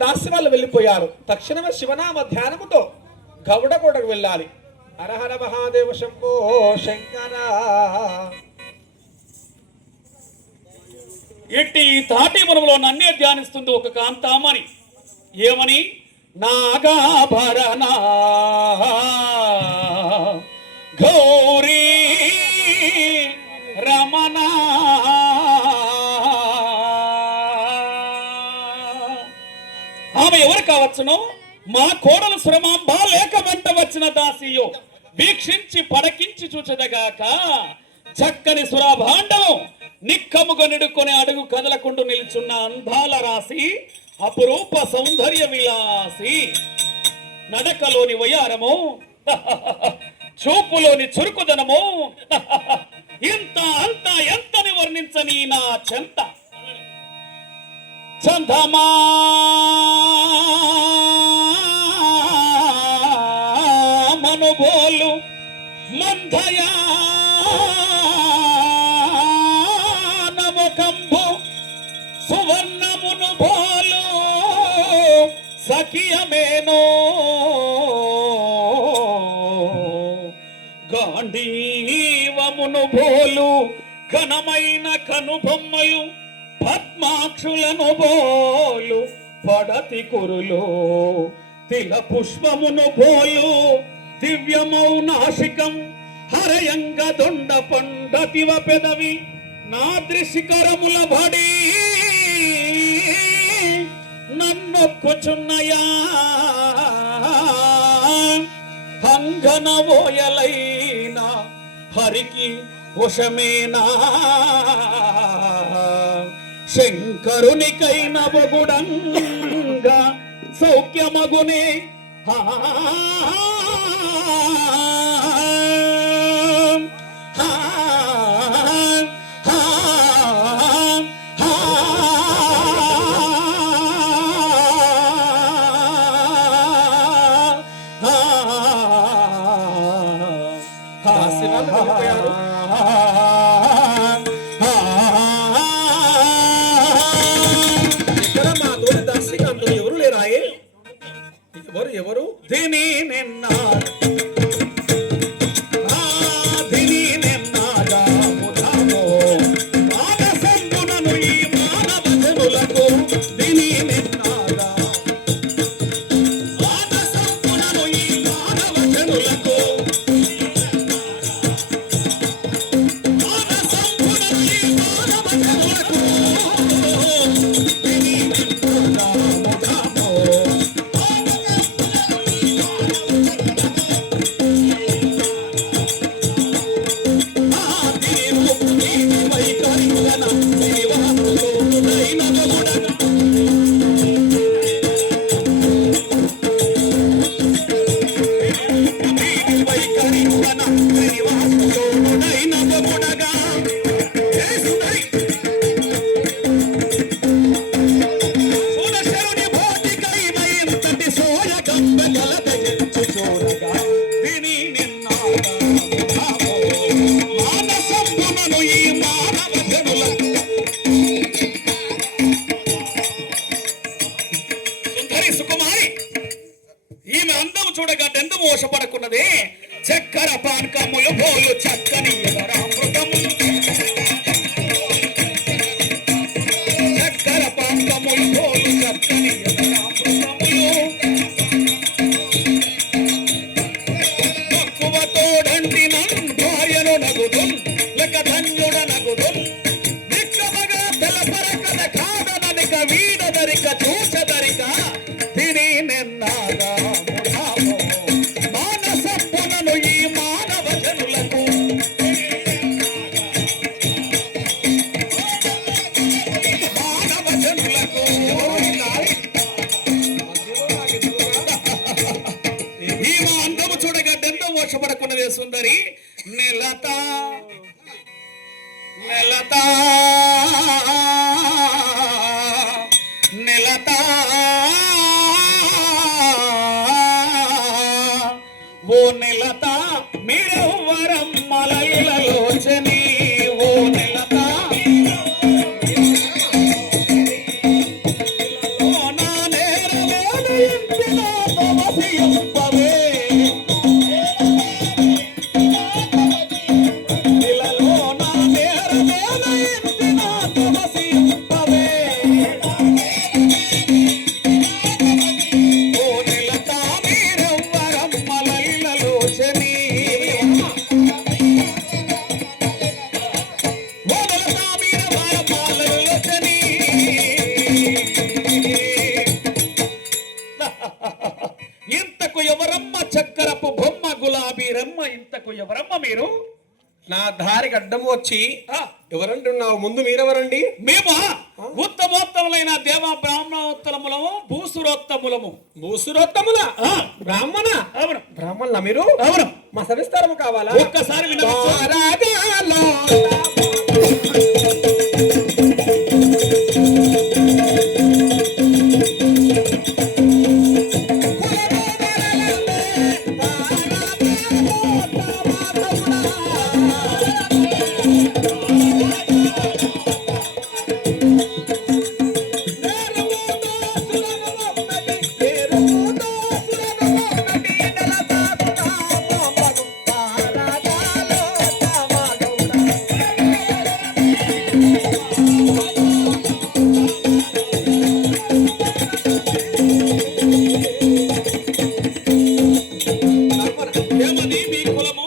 దాసి వాళ్ళు వెళ్ళిపోయారు. తక్షణమే శివనామ ధ్యానముతో గౌడకోటకు వెళ్ళాలి. హరహర మహాదేవ శంభో శంకర. ఇట్టి తాటి వనంలో నన్నే ధ్యానిస్తుంది ఒక కాంతామణి. ఏమని? నాగాభరణ గౌరీ రమణ ఆమె ఎవరు కావచ్చును? మా కోడలు సురమాంబ లేక వెంట వచ్చిన దాసియో వీక్షించి పడకించి చూచదగాక చక్కని సురాభాండము నిక్కముగా నిడుకొని అడుగు కదలకుంటూ నిల్చున్న అందాల రాసి అపురూప సౌందర్య విలాసి నడకలోని వయారము చూపులోని చురుకుదనము ఇంత అంత ఎంతని వర్ణించని నా చెంత చందమా మనుబోలు మందయా నమకంబు సువర్ణమును బోలు సఖియమేనో గాంధీవమును బోలు ఘనమైన కనుబొమ్మలు పద్మాక్షులను బోలు పడతి కురులు తిల పుష్పమును బోలు దివ్యమౌ నాశికం హరయంగ దొండ పండతివ పెదవి నాద్రిశిఖరముల బడి నన్నొక్కుచున్నయా హంగన ఓయలైన హరికి వశమేనా శంకరునికైన బొగుడంగా సౌఖ్యమగునే ఎవరు దీని నిన్న ఈమె అందము చూడగా దెందము వశపడకున్నదే చక్కెర పానకములు పోలు చక్కని ఎదరామృతము చక్కెర పానకములు పోలు చక్కని ఎదరామృతములు తక్కువతోడంటి నన్ భార్యను నగుదున్ లెక్క ధన్యుడ నగుదున్ నిక్కమగా తెలపరకద కాదననిక వీడదరిక చూచదరిక తిని నిన్నాగా నిలత ఓ నిలత మీరెవ్వరమ్మల ఇలలోచని ఓ నిలత ఓ నా నేరవేను ఇంటిన తమసియంపవే ఇలలో నా నేరవేను ఇంటిన తమసియంపవే ఓ నిలత మీరెవ్వరమ్మల ఇలలోచని ఓ నిలత మీరెవ్వరమ్మల ఇలలోచని ఇంతకు ఎవరమ్మ చక్కరపు బొమ్మ గులాబీ రమ్మ ఇంతకు ఎవరమ్మ మీరు నా దారికి అడ్డం వచ్చి ఆ, ఎవరంటున్నావు? ముందు మీరెవరండి? మేము ఉత్తమోత్తములైన దేవ బ్రాహ్మణోత్తములము భూసురోత్తములము భూసురోత్తముల ఆ, బ్రాహ్మణ అవును బ్రాహ్మణ మీరు అవును మా సవిస్తారము కావాలా? ఒక్కసారి వినవచ్చు రాజాలో ఏమది మీ కులము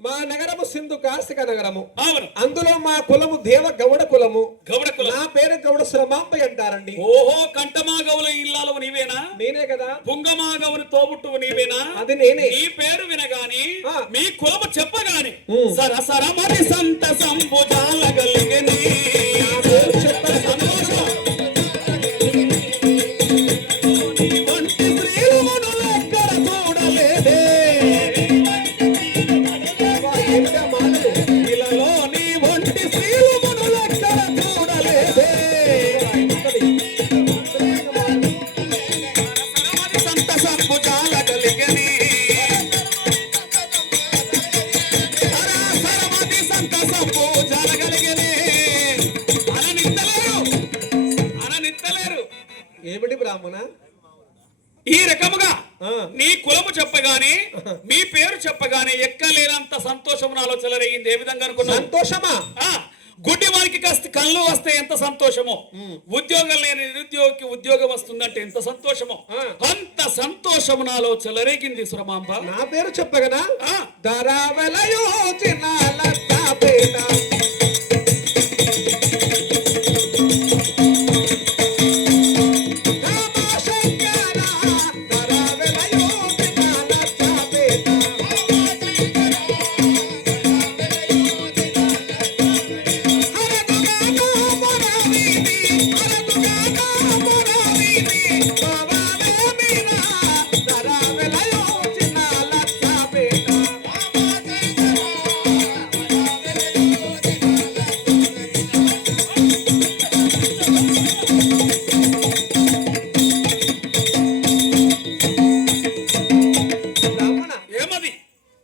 మా నగరము సింధు కార్సిక నగరము. అవును అందులో మా కులము దేవ గౌడ కులము. గౌడ కులం నా పేరు గౌడ శ్రమాంబ అంటారండి. ఓహో కంఠమా గౌల ఇల్లాలవు నీవేనా నేనే కదా, పుంగమా గౌని తోబుట్టువు నీవేనా అది నేనే. నీ పేరు వినగాని ఆ. మీ కులము చెప్పగాని ఉమ్. సరసర మరి సంత సంభుజాల గలిగని సంతోషం వంటి స్త్రీలను లెక్కర చూడలేదే ఏంటా మాటలు? ఇలలో నీ వంటి స్త్రీలను లెక్కర చూడలేదే సరసర సంత సంభుజాల గలిగని సరసరమతి సంత సంభుజాల గలిగని అననిత్తలేరు ఏమిటి బ్రాహ్మణ? ఈ రకముగా ఆ. నీ కులము చెప్పగానే మీ పేరు చెప్పగానే ఎక్కలేనంత సంతోషం నాలో చెలరేగింది. ఏ విధంగా అనుకున్నావు? సంతోషమా? ఆ, గుడ్డి వారికి కాస్త కళ్ళు వస్తే ఎంత సంతోషమో, ఉద్యోగం లేని నిరుద్యోగికి ఉద్యోగం వస్తుందంటే ఎంత సంతోషమో, ఆ. అంత సంతోషము నాలో చెలరేగింది సురమాంబ. నా పేరు చెప్పగనా? ఆ, ధరావలయోచన లతాపేట. రామశంకర ధరావలయోచన లతాపేట. హరదుగానా మొరవిని, హరదుగానా మొరవిని, బాబావే మీరా ధరావలయోచన లతాపేట. బ్రాహ్మణ, ఏమది?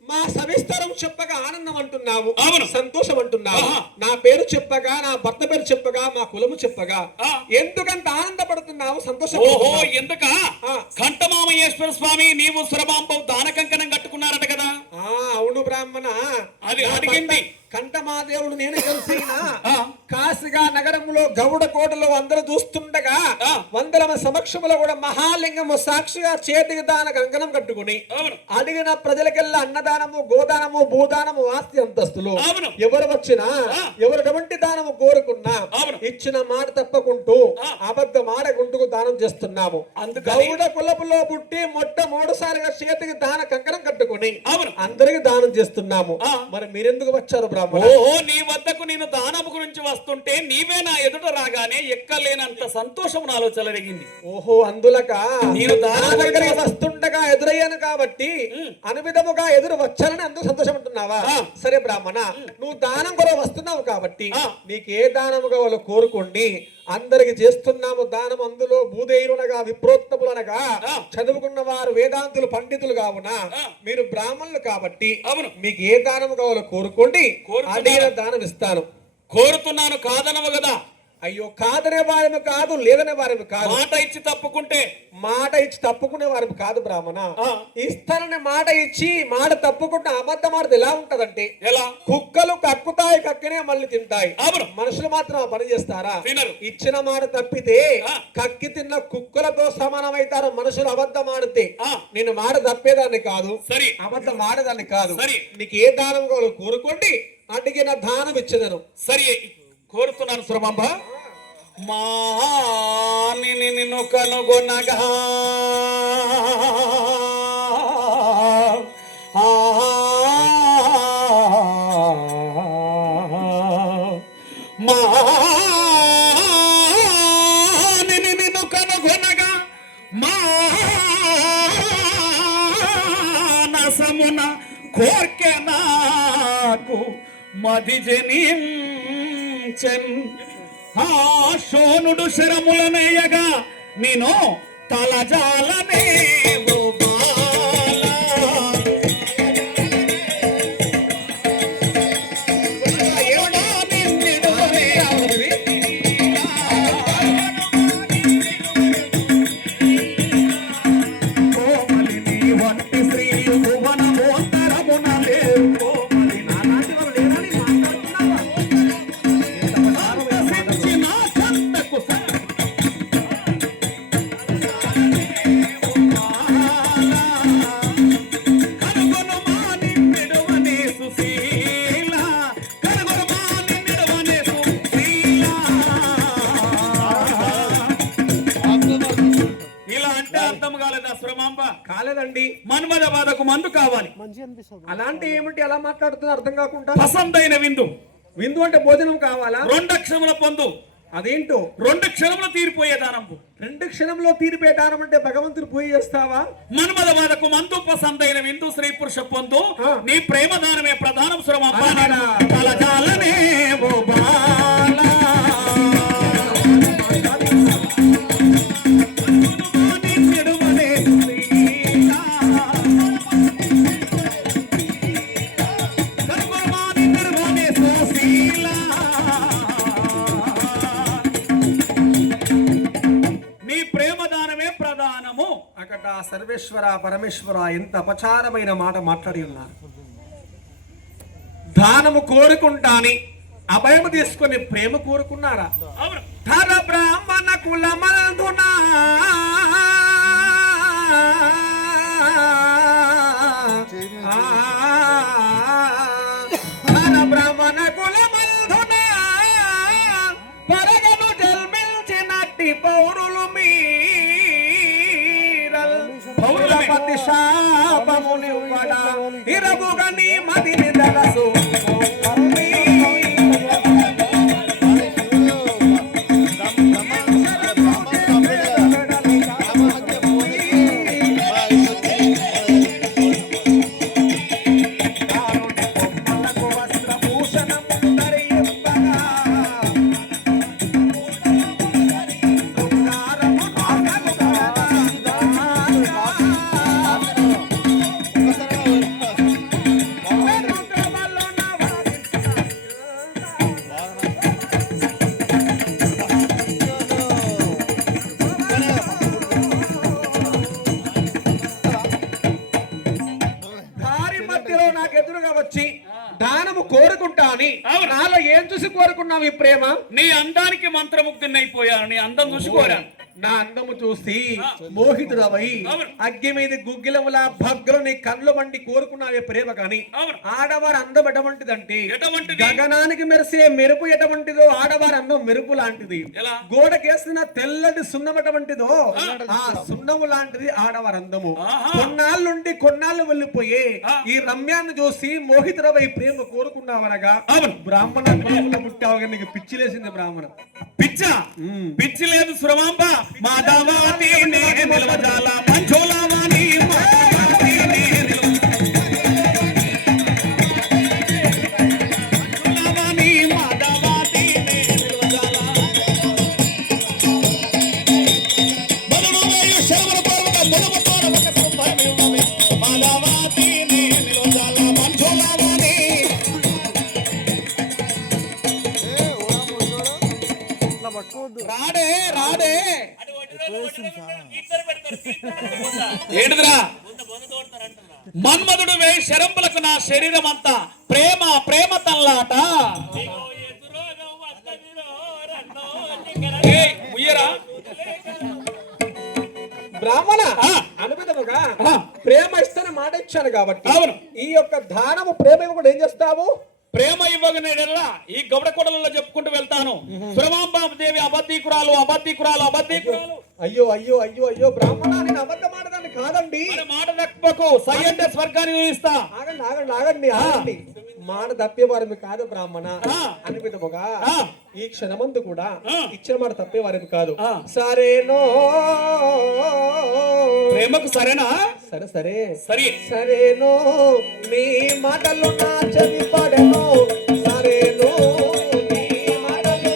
మా సవిస్తరం చెప్పగా ఆనందం అంటున్నావు, అవును. సంతోషం అంటున్నావు. ఆహా. నా పేరు చెప్పగా, నా భర్త పేరు చెప్పగా, మా కులము చెప్పగా ఆ. ఎందుకంత ఆనందపడుతున్నావు, ఓహో సంతోషపడుతున్నావు? ఎందుక ఆ. కంఠమామయేశ్వర స్వామి నీవు సురమాంబ దాన కంకణం కట్టుకున్నారట కదా. ఆ, అవును బ్రాహ్మణ. అది నా అడిగింది. భర్త కంఠమాదేవుడు నేను కలిసినా ఆ. కాశీగా నగరంలో గౌడ కోటలో అందరూ చూస్తుండగా ఆ. వందల మంది సమక్షంలో కూడా మహాలింగము సాక్షిగా చేతికి దాన కంకణం కట్టుకుని అవును అడిగిన ప్రజలకెల్లా అన్నదానము, గోదానము, భూదానము, ఆస్తి అంతస్తులు అవును. ఎవరు వచ్చినా ఆ. ఎవరు ఎటువంటి దానము కోరుకున్నా అవును. ఇచ్చిన మాట తప్పకుంటూ ఆ. అబద్ధం ఆడకుంటూ దానం చేస్తున్నాము. అందుకని- గౌడ కులపులో పుట్టి మొట్టమొదటిసారిగా చేతికి దాన కంకణం కట్టుకుని అవును. అందరికి దానం చేస్తున్నాము. ఆ. మరి మీరెందుకు వచ్చారు బ్రాహ్మణ? ఓహో నీ వద్దకు నేను దానము గురించి వస్తుంటే నీవే నా ఎదుట రాగానే ఎక్కలేనంత సంతోషం నాలో చెలరేగింది. ఓహో, అందులక నేను దానం నా దగ్గరికి గురించి వస్తుండగా ఎదురయ్యాను కాబట్టి అనువిధముగా ఎదురు వచ్చానని అందుకు సంతోషం అంటున్నావా? ఆ. సరే బ్రాహ్మణ, నువ్వు దానం కూడా వస్తున్నావు కాబట్టి ఆ. నీకు ఏ దానము కావాలో కోరుకోండి, అందరికి చేస్తున్నాము దానం, అందులో భూదేయులనగా విప్రోత్తములనగా ఆ. చదువుకున్న వారు వేదాంతులు పండితులు కావున ఆ. మీరు బ్రాహ్మణులు కాబట్టి అవును. మీకు ఏ దానం కావాలో కోరుకోండి, కోరుతున్నాను. అడిగిన దానం ఇస్తాను. కోరుతున్నాను కాదనవు కదా. అయ్యో కాదనే వారిని కాదు, లేదనే వారిని కాదు. మాట ఇచ్చి తప్పుకుంటే మాట ఇచ్చి తప్పుకునే వారిని కాదు బ్రాహ్మణ. ఆ. ఇస్తానని మాట ఇచ్చి మాట తప్పుకుంటే అబద్ధం ఆడితే ఎలా ఉంటదంటే, ఎలా? కుక్కలు కక్కుతాయి, కక్కనే మళ్ళీ తింటాయి. అవును. మనుషులు మాత్రం ఆ పని చేస్తారా? తినరు. ఇచ్చిన మాట తప్పితే ఆ. కక్కి తిన్న కుక్కలతో సమానమైతారు మనుషులు. అబద్ధం ఆడితే ఆ. నేను మాట తప్పేదాన్ని కాదు, సరి. అబద్ధం ఆడేదాన్ని కాదు. సరి. నీకు ఏ దానం కావాలో కోరుకోండి, అడిగిన దానం ఇచ్చేదను. సరి కోరుతున్నాను సురమాంబ. మానిని నిన్ను కనుగొనగా మానిని నిన్ను కనుగొనగా మానసమున కోర్కె నాకు మది జనించెన్. ఆ శోనుడు శరములనేయగా నేను తలజాలనే ఓ బాల. ఎవడా నిన్నెడుగనే కోమలిని వంటి స్త్రీ భువనమోత్తరమున లేరు. కోమలి నానాటి వారు లేరని మాట్లాడుతున్నావా? అంతసించిన చందకు కనుగొను మాని నిడవనే సుశీల. కనుగొను మాని నిడవనే సుశీల. ఇలా అంటే అర్థం కాలేదా సురమాంబ? కాలేదండి. మన్మథ బాధకు మందు కావాలి. అలాంటి ఏమిటి అలా మాట్లాడుతున్నా అర్థం కాకుండా? పసందైన విందు. విందు అంటే భోజనం కావాలా? 2 అక్షరముల పొందు. అదేంటో 2 క్షణములు తీరిపోయే దానంపు. 2 క్షణంలో తీరిపే దానం అంటే భగవంతుడు పూజ చేస్తావా? మన్మథ బాధకు మందు పసందైన విందు స్త్రీ పురుష పొందు. ఆ. నీ ప్రేమ దానమే ప్రధానం సురమాంబ. అలానా? తలజాలనే ఓ బాల. నిన్నెడువనే సుశీల. కనుగొనుమాని నిడువనే సుశీల. నీ ప్రేమ దానమే ప్రధానము. అక్కడ సర్వేశ్వర పరమేశ్వర ఎంత అపచారమైన మాట మాట్లాడి ఉన్నారు. దానము కోరుకుంటాని అభయము తీసుకొని ప్రేమ కోరుకున్నారా? అవును. ధర బ్రాహ్మణ కులమందునా ధర బ్రాహ్మణ కులమందునా పరగను జన్మించినట్టి పౌరులు మీరల్. పౌరులపతి శాపమునివ్వడా ఇరవుగా నీ మదిని దలసు వచ్చి దానము కోరుకుంటాని అవును. నాలో ఏం చూసి కోరుకున్నావు ఈ ప్రేమ? నీ అందానికి మంత్రముగ్ధుని అయిపోయాను. నీ అందం చూసుకోరాను. నా అందము చూసి మోహితుడవై అవును. అగ్గి మీద గుగ్గిలముల భగ్గులు నీ కళ్ళు మండి కోరుకున్నావే ప్రేమ. కాని అవును. ఆడవారి అందం ఎటువంటిదంటే ఎటువంటిది? గగనానికి మెరిసే మెరుపు ఎటువంటిదో ఆడవారి అందం మెరుపు లాంటిది. ఎలా? గోడకేసిన తెల్లటి సున్నం ఎటువంటిదో ఆ సున్నము లాంటిది ఆడవారి అందము. ఆహా. కొన్నాళ్ళుండి కొన్నాళ్ళు వెళ్ళిపోయే ఈ రమ్యాన్ని చూసి మోహితుడవై ప్రేమ కోరుకున్నావనగా అవును. బ్రాహ్మణ కులములో పుట్టావుగా నీకు పిచ్చి లేసింది బ్రాహ్మణ. పిచ్చ పిచ్చి లేదు సురమాంబ. మాధవాతి నే నిలవజాల మంచోలావాని మాధవాతి నే నిలవజాల ఏంటిదిరా మన్మధుడు వే శరంపులకు నా శరీరం అంతా ప్రేమ ప్రేమ తల్లాట ఉయ్యరా బ్రాహ్మణ అనుమితముగా ప్రేమ ఇస్తాన మాట ఇచ్చాను కాబట్టి అవును ఈ యొక్క దానము ప్రేమ కూడా ఏం చేస్తావు ప్రేమ ఇవ్వగనేలా ఈ గౌడ కొడలలో చెప్పుకుంటూ వెళ్తాను సురమాంబ దేవి అబద్ధీకురాలు అబద్ధీకురాలు అబద్ధీకురాలు అయ్యో అయ్యో అయ్యో అయ్యో బ్రాహ్మణ నేను అబద్ధం ఆడదాన్ని కాదండి మాట తప్పకు సై అంటే స్వర్గాన్ని ఊహిస్తా ఆగండి ఆగండి ఆగండి ఆగండి మాట తప్పేవారిమి కాదు బ్రాహ్మణ అనిపితముగా ఈ క్షణమందు కూడా ఇచ్చిన మాట తప్పేవారిమి కాదు సరేనో ప్రేమకు సరేనా సరే సరే సరే సరేనో నీ మాటలు నా చెవి పడను సరేనో నీ మాటలు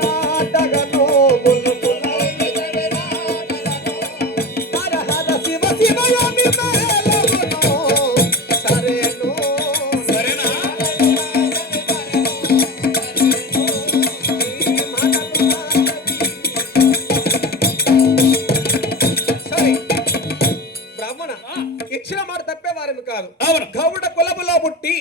నాటగను హర హర శివ శివ యోమి మేలమును సరేనో సరేనా సరే బ్రాహ్మణ ఇచ్చిన మాట తప్పేవారేమి కాదు అవును గౌడ కులములో పుట్టి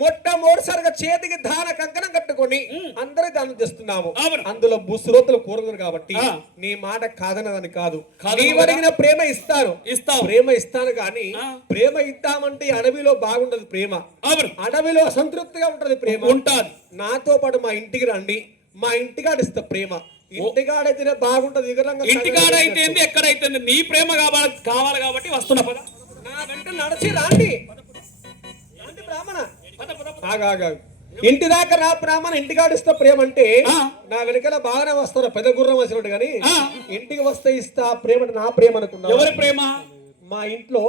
మొట్టమొదటిసారిగా చేతికి దాన కంకణం కట్టుకొని అందరి దానం చేస్తున్నాము అవును. అందులో భూశ్రోతలు కోరుకున్నారు కాబట్టి నీ మాట కాదనదని కాదు నీవు అడిగిన ప్రేమ ఇస్తాను ఇస్తావు ప్రేమ ఇస్తాను కానీ ప్రేమ ఇద్దామంటే అడవిలో బాగుండదు ప్రేమ అవును అడవిలో అసంతృప్తిగా ఉంటది ప్రేమ ఉంటాది నాతో పాటు మా ఇంటికి రండి మా ఇంటికాడ ఇస్తా ప్రేమ ఇంటికాడైతేనే బాగుంటది ఇంటికాడైతే ఎక్కడైతే నీ ప్రేమ కావాలి కాబట్టి వస్తున్నా పద నా వెంట నడిచి రాండి రండి బ్రాహ్మణ ఆగా ఇంటి దాకా రా బ్రాహ్మణ ఇంటికాడిస్తా ప్రేమ అంటే నా వెనకాల బాగానే వస్తారు పెద్ద గుర్రం వచ్చినట్టు కానీ ఇంటికి వస్తే ఇస్తా ప్రేమ అంటే నా ప్రేమ అనుకున్నా ఎవరి ప్రేమ మా ఇంట్లో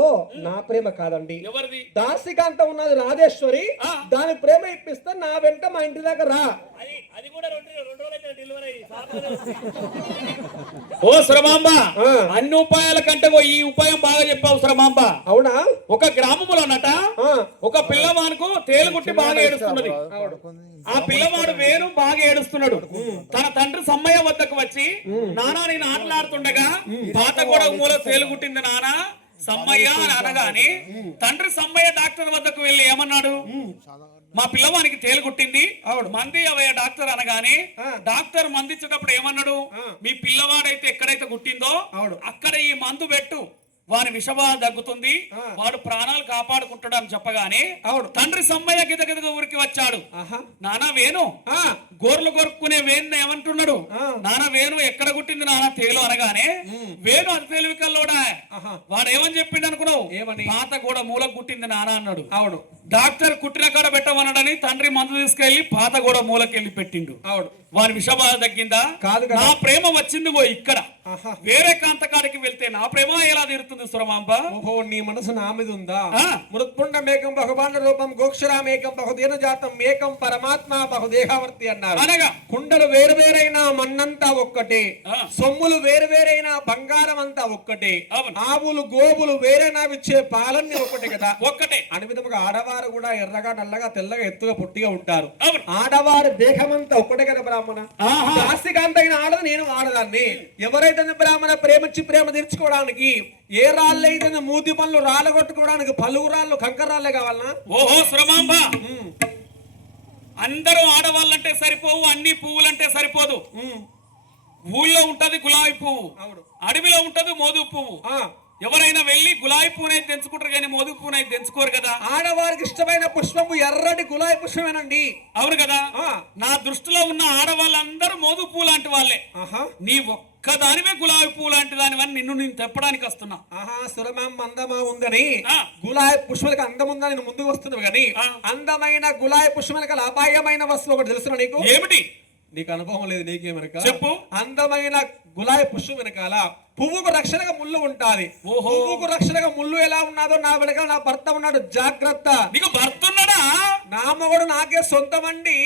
నా ప్రేమ కాదండి ఎవరిది దాసికాంత ఉన్నది రాజేశ్వరి దాని ప్రేమ ఇప్పిస్తా నా వెంట మా ఇంటి దాకా రా అది కూడా ఓ సురమాంబ అన్ని ఉపాయాల కంటే ఈ ఉపాయం బాగా చెప్పావు సురమాంబ అవునా ఒక గ్రామంలోనట ఒక పిల్లవానికి తేలుగుట్టి బాగా ఏడుస్తున్నది ఆ పిల్లవాడు వేరు బాగా ఏడుస్తున్నాడు తన తండ్రి సమ్మయ్య వద్దకు వచ్చి నానా నేను ఆటలాడుతుండగా పాత గొడవ మూల తేలుగుట్టింది నానా సమ్మయ్య అని అనగానే తండ్రి సమ్మయ్య డాక్టర్ వద్దకు వెళ్ళి ఏమన్నాడు మా పిల్లవానికి తేలుగుట్టింది మంది అవయ్య డాక్టర్ అనగానే డాక్టర్ మందించేటప్పుడు ఏమన్నాడు మీ పిల్లవాడైతే ఎక్కడైతే గుట్టిందో అక్కడ ఈ మందు పెట్టు వాని విషబాధ తగ్గుతుంది వాడు ప్రాణాలు కాపాడుకుంటాడు అని చెప్పగానే తండ్రి సమ్మయ్య గిదగిదగా ఊరికి వచ్చాడు నానా వేణు గోర్లు గొరుక్కునే వేణు ఏమంటున్నాడు నానా వేణు ఎక్కడ గుట్టింది నానా తేలు అనగానే వేణు అది తెలివి కల్లోడా వాడు ఏమని చెప్పిండు అనుకున్నావు ఏమని పాత కూడా మూలకు గుట్టింది నానా అన్నాడు అవును డాక్టర్ కుట్టిన కాడ పెట్టమన్నాడని తండ్రి మందు తీసుకెళ్లి పాత కూడా మూలకెళ్ళి పెట్టిండు అవును వారి విషబాధ తగ్గిందా కాదు నా ప్రేమ వచ్చింది ఇక్కడ వేరే కాంతకాడికి వెళ్తే నా ప్రేమ ఎలా తీరుతుంది సురమాంబ ఓహో నీ మనసు నా మీద ఉందా మృత్పుండ మేకం బహుబాండ రూపం గోక్షరా మేకం బహుదేన జాతం మేకం పరమాత్మ బహుదేహావర్తి అన్నారు అనగా కుండలు వేరువేరైన మన్నంతా ఒక్కటే సొమ్ములు వేరువేరైన బంగారం అంతా ఒక్కటే ఆవులు గోవులు వేరేనా ఇచ్చే పాలన్నీ ఒక్కటే కదా ఒక్కటే అని విధముగా ఆడవారు కూడా ఎర్రగా నల్లగా తెల్లగా ఎత్తుగా పొట్టిగా ఉంటారు ఆడవారి దేహమంతా ఒక్కటే కదా బ్రాహ్మణ ఆస్తికాంతైన ఆడదు నేను ఆడదాన్ని ఎవరైతే బ్రాహ్మణ ప్రేమించి ప్రేమ తీర్చుకోవడానికి ఏ రాళ్ళైతే మూతి పనులు రాళ్ళగొట్టుకోవడానికి పలువు రాళ్ళు కంకర రాళ్ళే కావాలనా ఓహో సురమాంబ అందరూ ఆడవాళ్ళంటే సరిపోవు అన్ని పువ్వులంటే సరిపోదు ఊళ్ళో ఉంటది గులాబీ పువ్వు అడవిలో ఉంటది మోదుగు పువ్వు ఎవరైనా వెళ్ళి గులాబీ పువ్వునైతే తెంచుకుంటారు కానీ మోదుగు పువ్వునైతే తెంచుకోరు కదా ఆడవారికి ఇష్టమైన పుష్పము ఎర్రటి గులాబీ పుష్పమేనండి అవును కదా నా దృష్టిలో ఉన్న ఆడవాళ్ళందరూ మోదుగు పువ్వు లాంటి వాళ్ళే నీ ఒక్కదానివే గులాబీ పువ్వు లాంటి దానివని నిన్ను నేను తెప్పడానికి వస్తున్నా సురమాంబ అందమా ఉందని గులాబీ పుష్పలకు అందం ఉందని నేను ముందుకు వస్తున్నావు కానీ అందమైన గులాబీ పుష్పలకు అపాయమైన వస్తువు ఒకటి తెలుసునా నీకు ఏమిటి నీకు అనుభవం లేదు నీకేమనక చెప్పు అందమైన గులాబీ పుష్పం వెనకాల పువ్వుకు రక్షణగా ముళ్ళు ఉంటాది పువ్వుకు రక్షణగా ముళ్ళు ఎలా ఉన్నాదో నా వెనకాల నా భర్త ఉన్నాడు జాగ్రత్త నీకు భర్త ఉన్నాడా నా మొగుడు నాకే సొంతమండి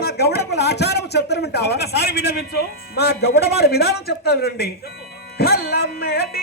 మా గౌడముల ఆచారం చెప్తాను వింటావా ఒకసారి వినవించు మా గౌడ వారి విధానం చెప్తాను వినండి కళ్ళమ్మేటి